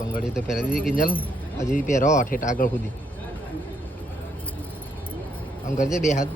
બંગડી તો પહેરી દીધી કિંજલ, હજી પહેરો ઠેઠ આગળ સુધી. આમ કરજે બે હાથ.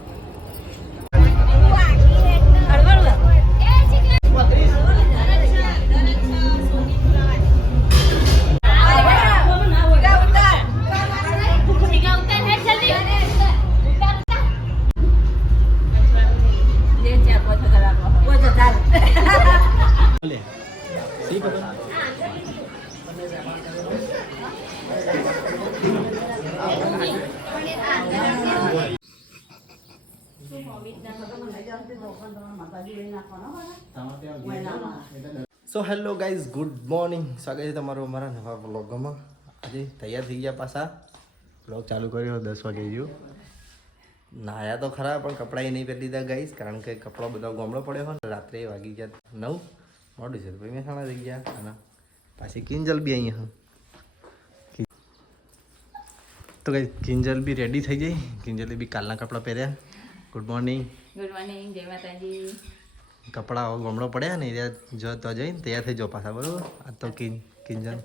So hello guys, good morning. સ્વાગત છે તમારું અમારા નવા વ્લોગમાં. આજે તૈયાર થઈ ગયા પાછા. વ્લોગ ચાલુ કર્યો 10 વાગે ગયો. નાયા તો ખરા પણ કપડાં નહીં પહેરી દીધા ગાઈઝ, કારણ કે કપડો બધો ગોમડો પડ્યો હોય ને. રાત્રે વાગી ગયા 9, મોડું છે તો ભાઈ મહેસાણા થઈ ગયા. અને પાછી કિંજલ બી અહીંયા. તો ગાઈઝ કિંજલ બી રેડી થઈ ગઈ. કિંજલે બી કાલના કપડાં પહેર્યા. Good morning. ગુડ મોર્નિંગ, જય માતાજી. કપડાં ગમડો પડ્યા ને એ જો તો જઈને તૈયાર થઈ જાઓ પાછા, બરોબર. આ તો કિંજલ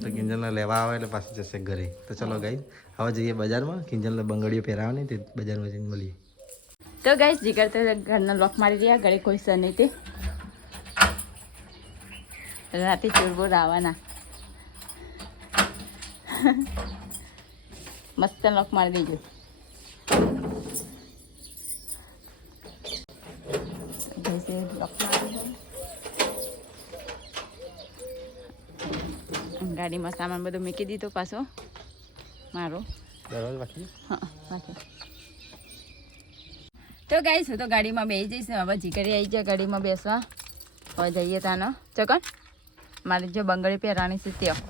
તો કિંજલને લેવા આવે એટલે પાછી જશે ઘરે. તો ચલો ગાઈ હવે જઈએ બજારમાં. કિંજલને બંગડીઓ પહેરાવવાની તે બજારમાં જઈને મળીએ. તો ગાઈસ જીગર તો ઘરના લોક મારી રહ્યા, ઘરે કોઈ સર નહીં તે રાતે ચોરબોર આવવાના. મસ્ત લોક મારી દેજો. ગાડીમાં સામાન બધું મૂકી દીધો પાછો મારો. તો ગાઈસ હું તો ગાડીમાં બેસી જઈશ ને. હવે જીગરી આવી જાય ગાડીમાં બેસવા. હવે જઈએ તાનો ચોકન. મારે જો બંગડી પહેરાણી છે ત્યાં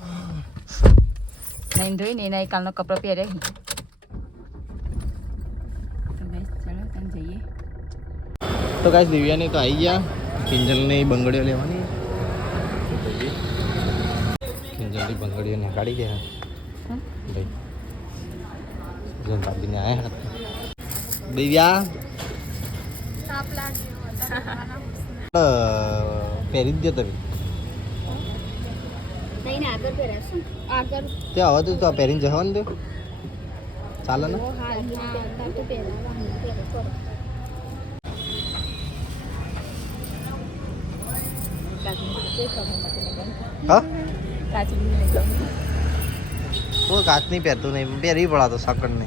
નહીં ધોઈને એના કાલનો કપડો પહેરે. તો ગાઈસ ચલો ત્યાં જઈએ. તો ગાઈસ દિવ્યાને તો આવી ગયા. કિંજલની બંગડીઓ લેવાની. કિંજલની બંગડીઓ ને કાઢી ગયા ભાઈ. જો ભાભીને આયા દિવ્યા પહેરી જ દો તમે. ત્યાં હવે તો પહેરીને જવાનું તો ચાલે ને. હા કોઈ કાચ નહીં પહેરતું નહીં, પહેરવી પડાતો સાકર ને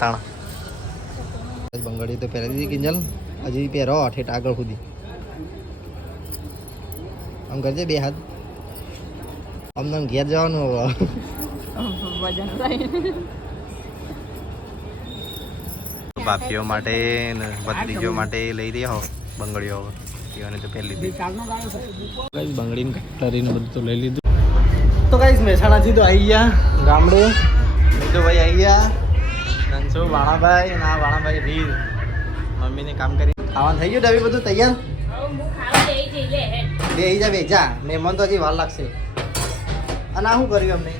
તાણા. બંગડી તો પહેરી દીધી કિંજલ, હજી પહેરો ઠેઠ આગળ સુધી. આમ કરજે બે હાથ. અમને ઘેર જવાનું હવે. બાપીઓ માટે ને ભત્રીજો માટે લઈ રહ્યા હો બંગડીઓ. હવે તો પહેરી લીધી બંગડીને કટરીને બધું તો લઈ લીધું. તો ગાઈસ મહેસાણાથી તો આવી ગયા ગામડે. તો ભાઈ આવી ગયા નંસો વાણાભાઈ ના વાણાભાઈ રીર મમ્મીને કામ કરી. ખાવાનું થઈ ગયું ડબી બધું તૈયાર. બે જા બે જા મહેમાન તો હજી વાર લાગશે. અને આ શું કર્યું અમને?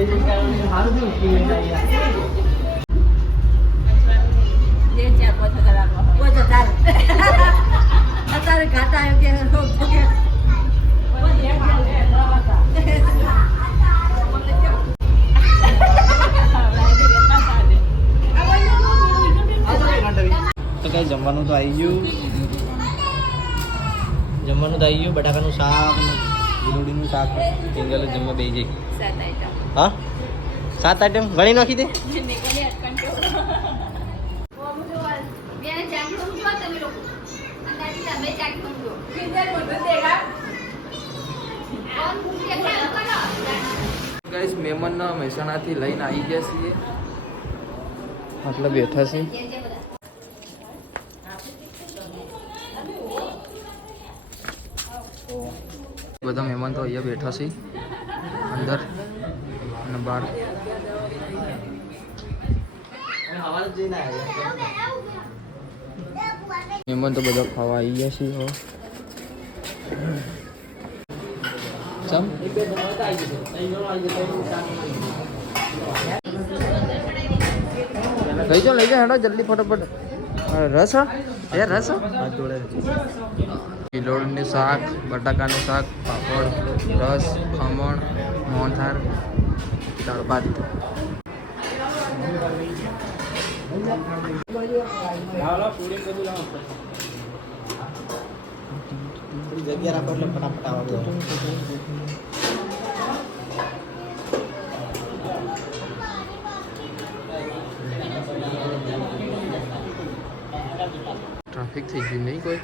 અત્યારે ઘાટા આવ્યો કે તો કઈ જમવાનું તો આવી ગયું. બટાકાનું શાક ગીલોડીનું શાક પિંગલ જમવા બેસી જાય. હા 7 આઈટમ ગણી નાખી દે. ગાઈસ મહેમાન મહેસાણાથી લઈને આવી ગયા છીએ મતલબ બેઠા છે. બધા મહેમાન તો અહીંયા બેઠા છે અંદર અને બહાર. મહેમાન તો બધા ખાવા આવી ગયા છે. હવે ચમ લઈ જાઓ હેડો જલ્દી ફટાફટ. રસ એ રસ કિલોડનું શાક, બટાકાનું શાક, પાપડ, રસ, ખમણ, મોહનથાળ, દાળ ભાત. જગ્યા રાખો એટલે ફટાફટ આવવા. ટ્રાફિક થઈ ગયું નહીં કોઈ.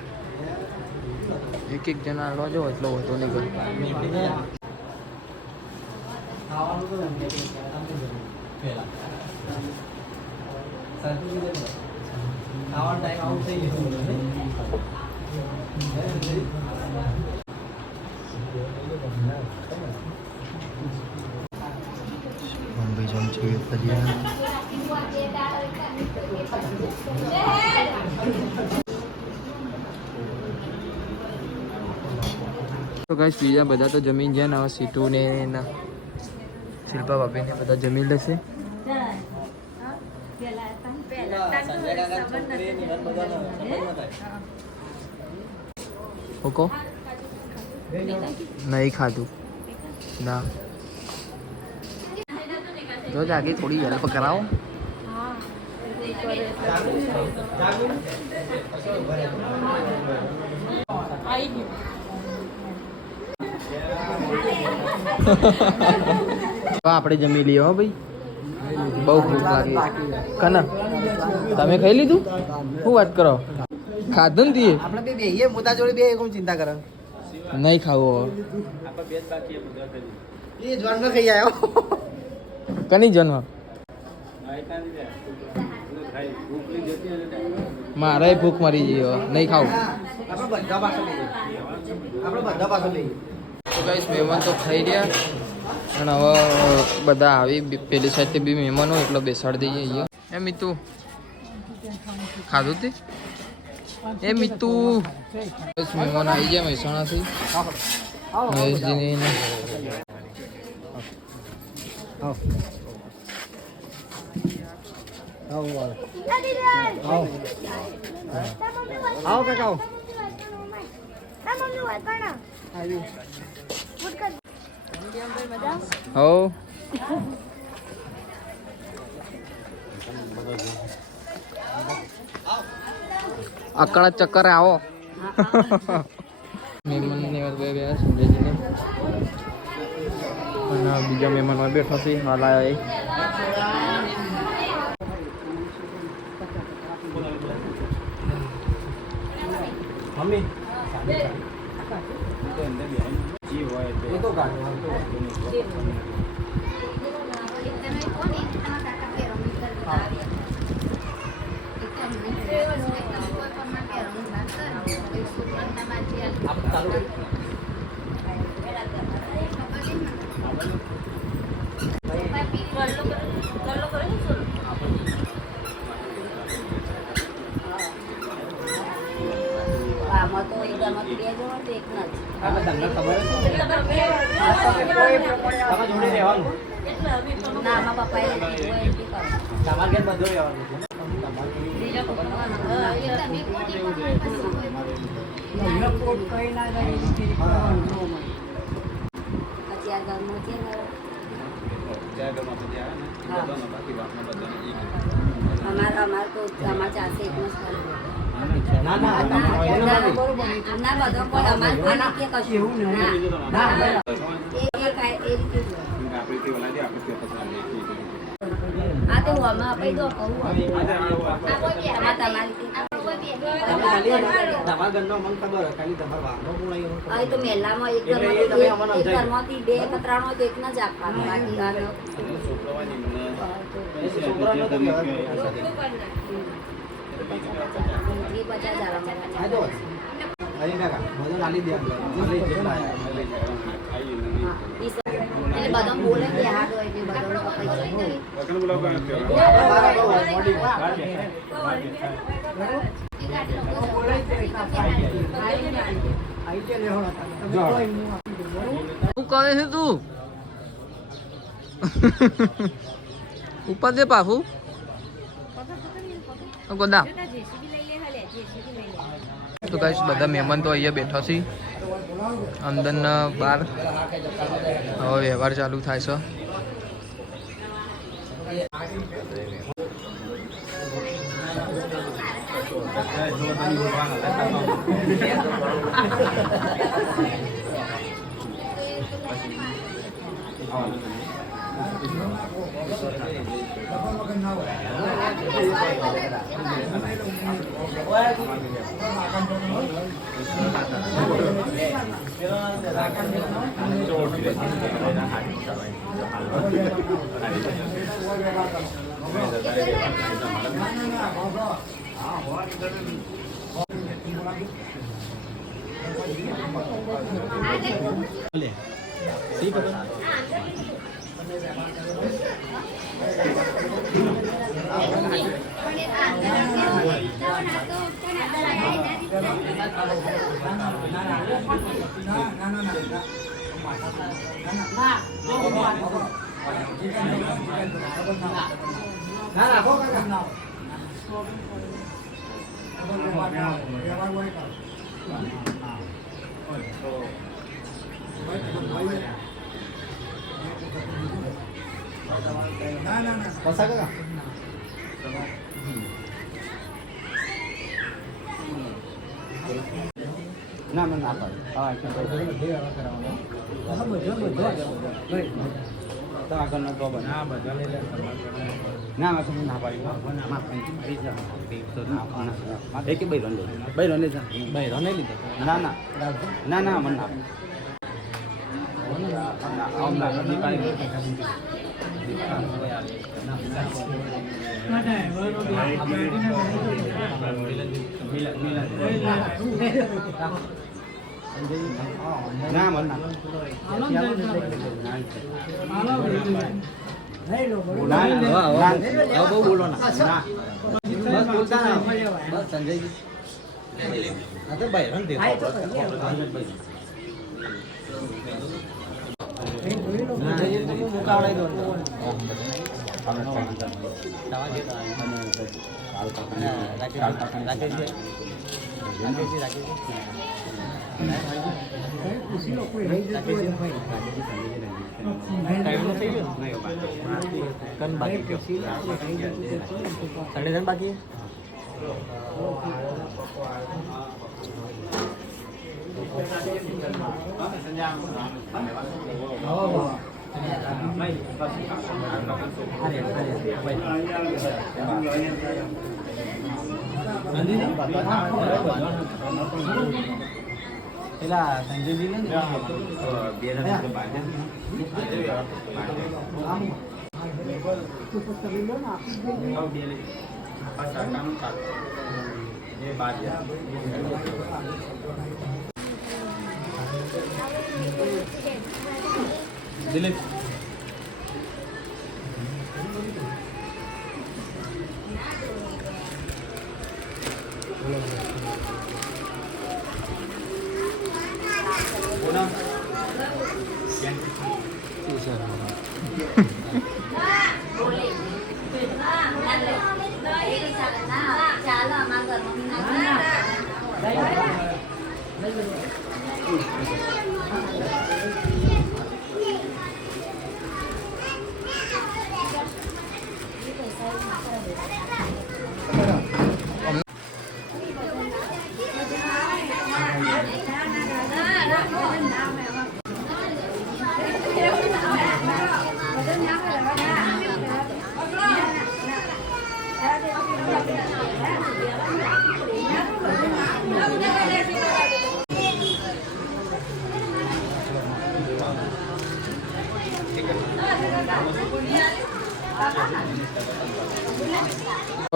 એક જણા આવવા જાવ એટલો વધો નહીં કોઈ. બોમ્બે જમ છે ભજીયા. તો ગાઈસ બીજા બધા તો જમીન ગયા ને હવે સીટુ ને શિલ્પા ભાભી ને બધા જમી લેશે. ઓકો નહીં ખાધું ના જો જાગે થોડી હેલ્પ કરાવો. આપણે જમી લઈએ હો ભાઈ. બહુ ભૂખ લાગી. કના તમે ખાઈ લીધું? શું વાત કરો? ખાધું ને આપણે બે બેહીએ મોટા જોડે બે કોણ ચિંતા કરે. નહીં ખાવું એ જન્મ ખાઈ આવ્યો. કની જન્મ મારે ભૂખ મરી ગઈ. નહીં ખાવું. આપણે બધા પાસે લઈએ. તો ગાઈસ મહેમાન તો ખાઈ રહ્યા અને હવે બધા આવી પેલી સાઈડથી બી મહેમાન હોય એટલે બેસાડી દઈએ અહીંયા. એ મિતુ ખાધું તે? એ મિતુ બસ મહેમાન આવી ગયા મહેસાણાથી. મહેશજીને આવો કાકા આવો. હો અકળા ચક્કરે આવો. મહેમાનને બે સંજયજીને અને બીજા મહેમાનમાં બેઠા છે હાલા એ. મમ્મી એ તો ગાડી જોડે રહેવાનું. ના આમાં પપ્પાએ કીધું હોય એટલે કરો. તમારે ઘેર બધું રહેવાનું છે ને? બીજા પપ્પાનું અત્યારે ઘરનું છે ને અમાર તો અમાર ચાલશે એટલું જ કરવું. ના ના ના બધો કોઈ અમાર કોઈ કે કશું ના એ રીતે આ તો હું આમાં આપી દો કહું તમારા ઘરનો મને ખબર ખાલી તમારા વાહનો કોણ હવે તો મેલામાં એક ઘરમાંથી બે કતરાનો તો એક ના જ આપવાનો બાકી આનો છોકરાનો તો એટલે બધા બોલે કે હાથ હોય એટલે બધા શું કરે છે તું ઉપર દે પાછું ગોદા તો ગાઈસ બધા મહેમાન તો અહીંયા બેઠા છે અંદરના બહાર હવે વ્યવહાર ચાલુ થાય છે ના ના આગળનો પ્રોબ્લેમ ના બધા લઈ લે ના ના તમે ના પાડી એક બે રન લીધા ના ના ના ના મને ના મને બહુ બોલો ના બસ બોલતા ના બસ સંજયજી હા તો ભાઈ રન દે બાકી પેલા સંજયજી ને દિલીપ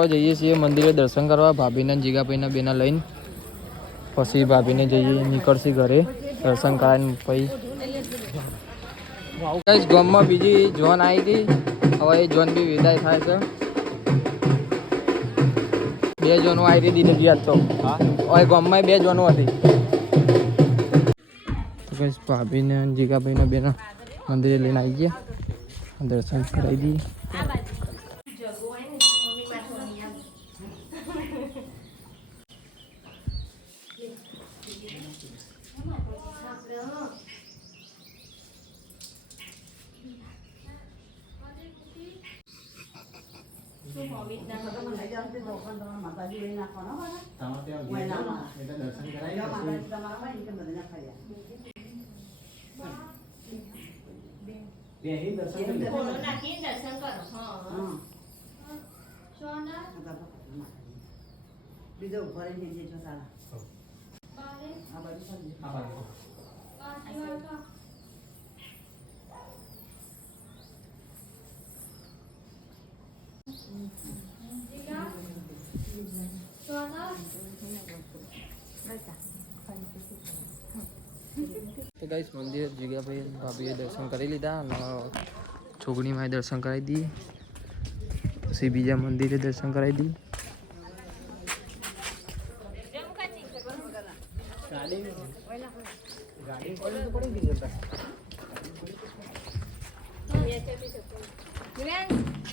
જઈએ છીએ મંદિરે દર્શન કરવા ભાભીના જીગાભાઈના બેના લઈને પછી ભાભીને જઈએ નીકળશી ઘરે દર્શન કરાવીને પછી ગામમાં બીજી જોન આવી હતી હવે એ જોન બી વિદાય થાય છે 2 જોનો આવી હતી જગ્યા તો હવે ગામમાં 2 જોનો હતી તો કઈ ભાભીને જીગાભાઈના બેના મંદિરે લઈને આવી ગયા દર્શન કરાવી દઈએ બીજો ભરે ને જે સારા આ બાજુ તો ગાઈસ મંદિર જીગાભાઈ ભાભીએ દર્શન કરી લીધા અને છોકરીમાં દર્શન કરાવી દઈએ પછી બીજા મંદિરે દર્શન કરાવી દઈએ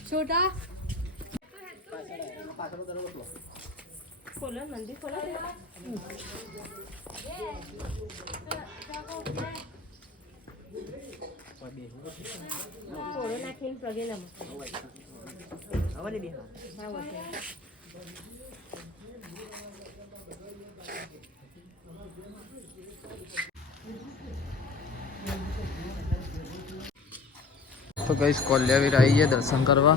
छोटा खोलो मंदिर खोलो खोलो ना खेल पगे ना આવડે બે हाँ वो તો ગાઈસ કોલ્યાવીર આવી ગયા દર્શન કરવા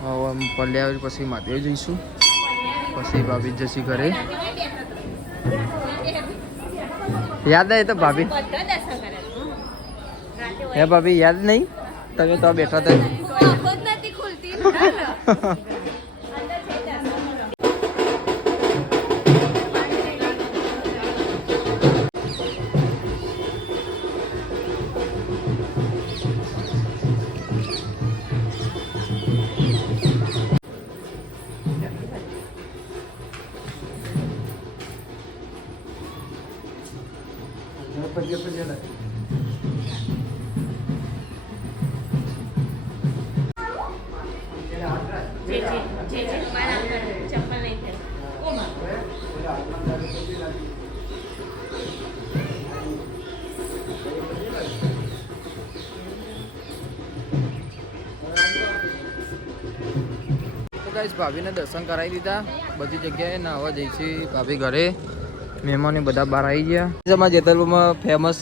હવે કોલ્યાવીર પછી મહાદેવ જઈશું પછી ભાભી જશી ઘરે યાદ આવે તો ભાભી હે ભાભી યાદ નહીં તમે તો બેઠા હતા चप्पल नहीं थे તો ગાઈસ ભાભીને દર્શન કરાવી દીધા બધી જગ્યાએ ને હવે જઈશું ભાભી ઘરે મહેમાનો બધા બહાર આવી ગયા જેમાં જેતલપુરમાં ફેમસ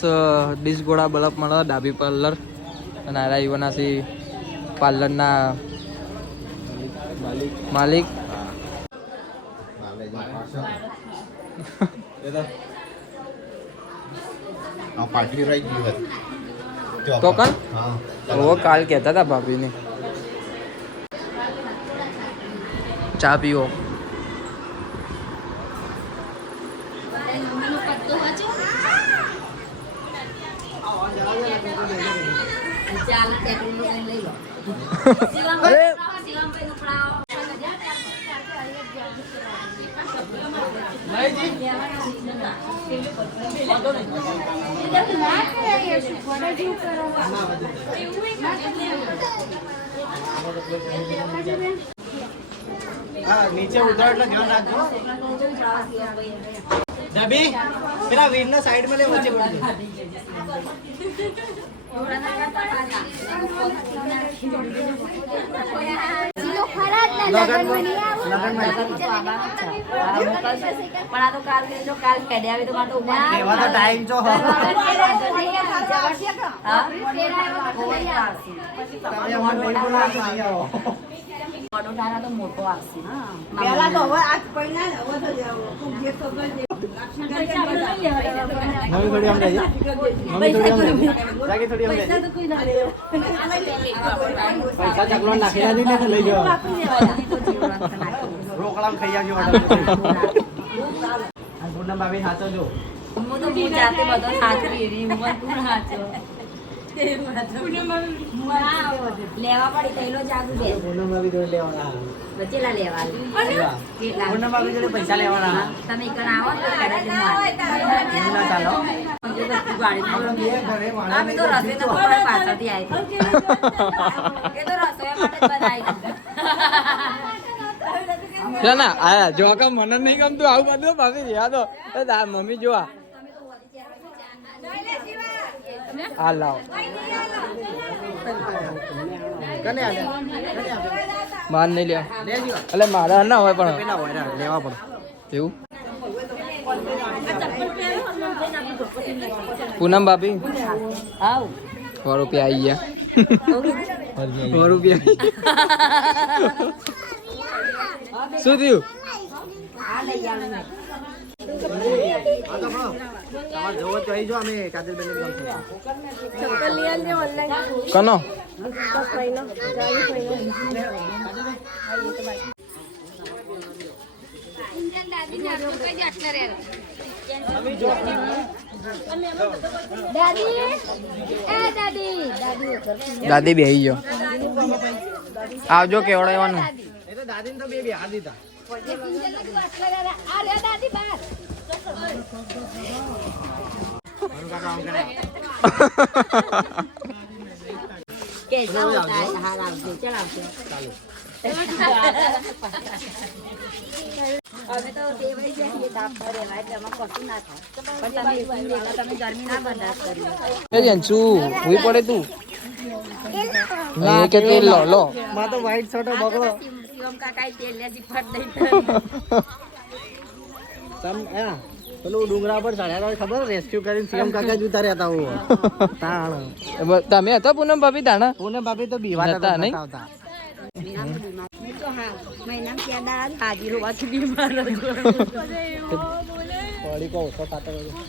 ડીશ ગોળા બલ્બ મળે ડાબી પાર્લર અને આરા ઈવનાસી પાર્લરના માલિક પાટલી રહી ગઈ હતી તો કણ ઓ કાલ કહેતા હતા ભાભીને ચા પીવો અરે હા નીચે ઉતરો એટલે ધ્યાન રાખજો ડાબી પેલા વીર ના સાઈડ માં લે વચ્ચે પડી મોટો આવશે પેલા તો હવે આજ પૈણા હવે તો તું જે ખબર છે મમ્મી થોડી આમ જઈએ મમ્મી થોડી આમ જાગે થોડી આમ પૈસા તો કોઈ ના લે પૈસા ચકલો નાખી દે ને લઈ જાઓ રોકડામ ખાઈ આવજો આ ગુડના બાબી હાચો જો હું તો હું જાતે બધો હાથ રેડી હું તું હાચો લેવા પડી કઈલો જાદુ દે ગુડના બાબી જોડે લેવાના બચેલા લેવા કેટલા ગુડના બાબી જોડે પૈસા લેવાના તમે કણ આવો તો કડા દે ના ચાલો અમે તો રસોઈ તો કોઈ પાછળથી આવી એ તો રસોઈ માટે બનાવી ના આયા જો કા મને નહીં ગમતું આવું બધું ભાભી યાદ હો મમ્મી જોવા આ લાવ કને આલે માર નહીં લે લેજો એટલે મારા ના હોય પણ પેલા હોય લેવા પડે એવું પૂનમ ભાભી આવ 100 રૂપિયા આવી ગયા 100 રૂપિયા શું થયું આ લઈ આવું આ તો બરો તમાર જોવો તો આવી જો અમે કાજલબેન ને ચપ્પલ લઈ આલને ઓનલાઈન કનો દાદી બેહી ગયો આવજો કેવડાવવાનું એ તો દાદી ને તો બે હાર દીધા કાકા આમ કરે कैसा होता है हाल आपसे चलाओ अभी तो टेबल चाहिए ताप भरे भाई जमा कશું ના થાય પણ તમે એકદમ લેવા તમે ગરમી ના બરદાસ્ત કરી એ જંસુ ઉઈ પડે તું ના કે તેલ લો લો માં તો વ્હાઈટ શર્ટ બગડો શિવમ કાકા તેલ લેસી ફટ દઈ તમ આ પેલું ડુંગરા પર ચડ્યા ખબર રેસ્ક્યુ કરીને સીએમ કાકા જ ઉતાર્યા હતા હું તાણ તમે હતા પૂનમ ભાભી તાણા પૂનમ ભાભી તો બીવાતા નતા, નહીં? હતા તો હા મહિના કે દાદ હાજી હોવાથી બીમાર હતો પડી કો ઓછો ખાતો રહ્યો.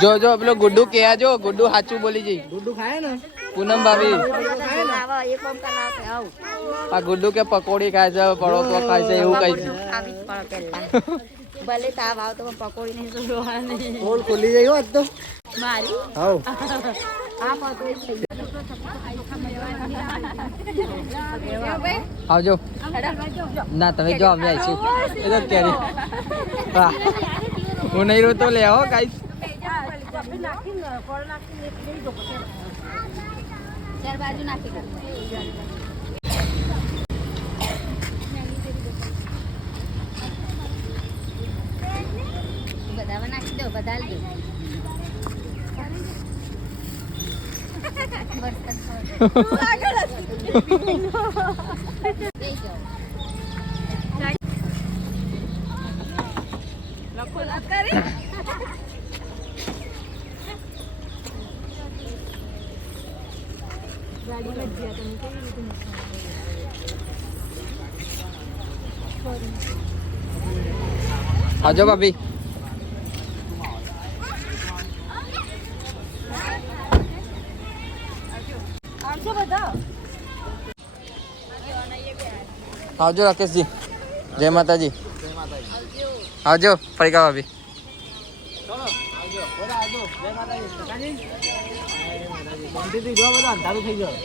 જો જો પેલો ગુડ્ડુ કે જો ગુડ્ડુ સાચું બોલી જઈ ગુડ્ડુ ખાય ને પૂનમ ભાભી આવો એક કોમ કરાવશે આવ આ ગુડ્ડુ કે પકોડી ખાય છે પરોઠો ખાય છે એવું કઈ છે આવી જ પડો પહેલા ભલે તાવ આવ તો પકોડી નહીં સુરવાની પોલ ખુલી ગઈ હોત તો મારી હાઉ આ પકોડી થઈ આવજો ના તમે જો અમે આવીશું એ તો કેરી વાહ હું નહીં રોતો લે હો ગાઈસ ચાર બાજુ નાખી દો બધામાં નાખી દો બધા દો આવજો ભાભી આવજો રાકેશજી જય માતાજી આવજો ફરીકા ભાભી શાંતિથી જો બધા અંધારું થઈ જાય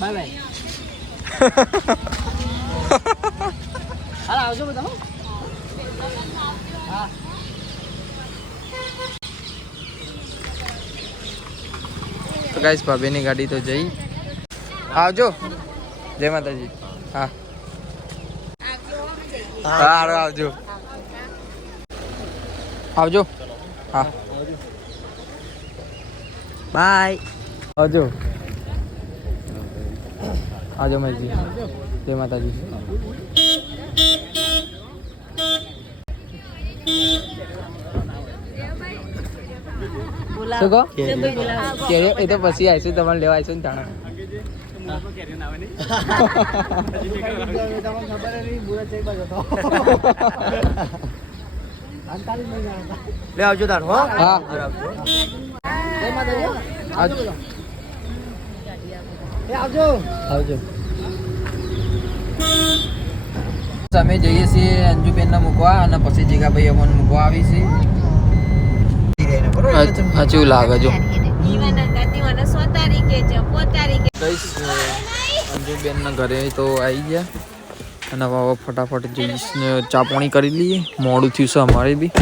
બાય બાય. હાલ આવજો બધા. હા. તો ગાઈસ ભાભીની ગાડી તો જઈ. આવજો. જય માતાજી. હા હા આવજો. આવજો. હા બાય. આવજો. આવજો મહેશજી. જય માતાજી. શું કહો? કેરીઓ એ તો પછી આવીશું તમારે લેવા આવીશું ને તાણા. લે આવજો તાર હો. હા આવજો. આવજો. અમે જઈએ છીએ અંજુબેનને મૂકવા અને પછી જીગાભાઈ અમને મૂકવા આવી છે. હજુ લાગે જો અંજુબેનના ઘરે તો આવી ગયા અને હવે ફટાફટ જઈશ ને ચા પાણી કરી લઈએ. મોડું થયું છે અમારે બી.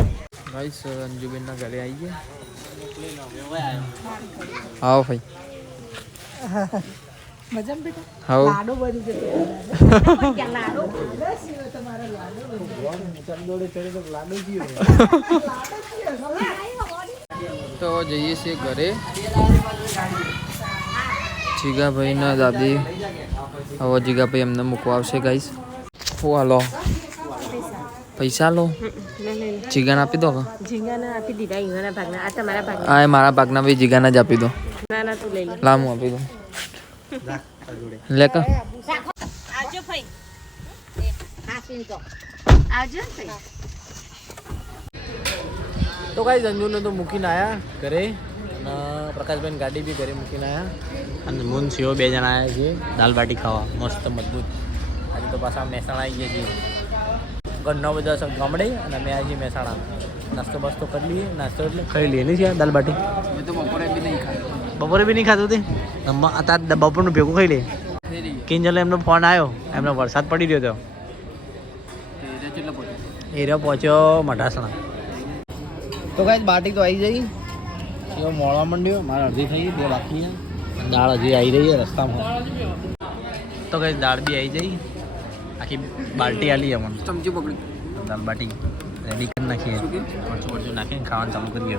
ગાઈસ અંજુબેનના ઘરે આવી ગયા. આવો ભાઈ. હાઉ તો જઈએ છીએ ઘરે. જીગાભાઈ ના દાદી હવે જીગાભાઈ એમને મૂકવા આવશે. ગાઈસ હાલો પૈસા લો. જીગાને આપી દો. હા મારા ભાગના ભાઈ જીગાને જ આપી દો. લામું આપી દો. લે કા તો ગાઈસ અંજુને તો મૂકીને આવ્યા ઘરે અને પ્રકાશભાઈ ગાડી બી ઘરે મૂકીને આવ્યા અને મૂન સિંહો 2 જણા આવ્યા છીએ દાલ બાટી ખાવા મસ્ત મજબૂત. આજે તો પાછા મહેસાણા આવી ગયા છીએ. ઘરનો બધા છે ગામડે અને અમે આવી છીએ મહેસાણા. નાસ્તો બાસ્તો કરી લઈએ. નાસ્તો એટલે ખાઈ લઈએ નહીં છે દાલ બાટી. મેં તો બપોરે બી નહીં ખાધું. બપોરે બી નહીં ખાધું તે અત્યારે બપોરનું ભેગું ખાઈ લે. કિંજલ એમનો ફોન આવ્યો. એમનો વરસાદ પડી રહ્યો હતો. એરિયો પહોંચ્યો મઢાસણા. તો કાંઈ બાટી તો આવી જઈ. એવો મોળવા માંડ્યો. મારે અડધી થઈ 2 બાકી. દાળ હજી આવી રહી છે રસ્તામાં. તો કાંઈ દાળ બી આવી જઈ. આખી બાલ્ટી આલી અમને. ચમચી પકડી દાળ બાટી રેડી કરી નાખીએ. મરચું નાખીને ખાવાનું ચાલુ કરીએ.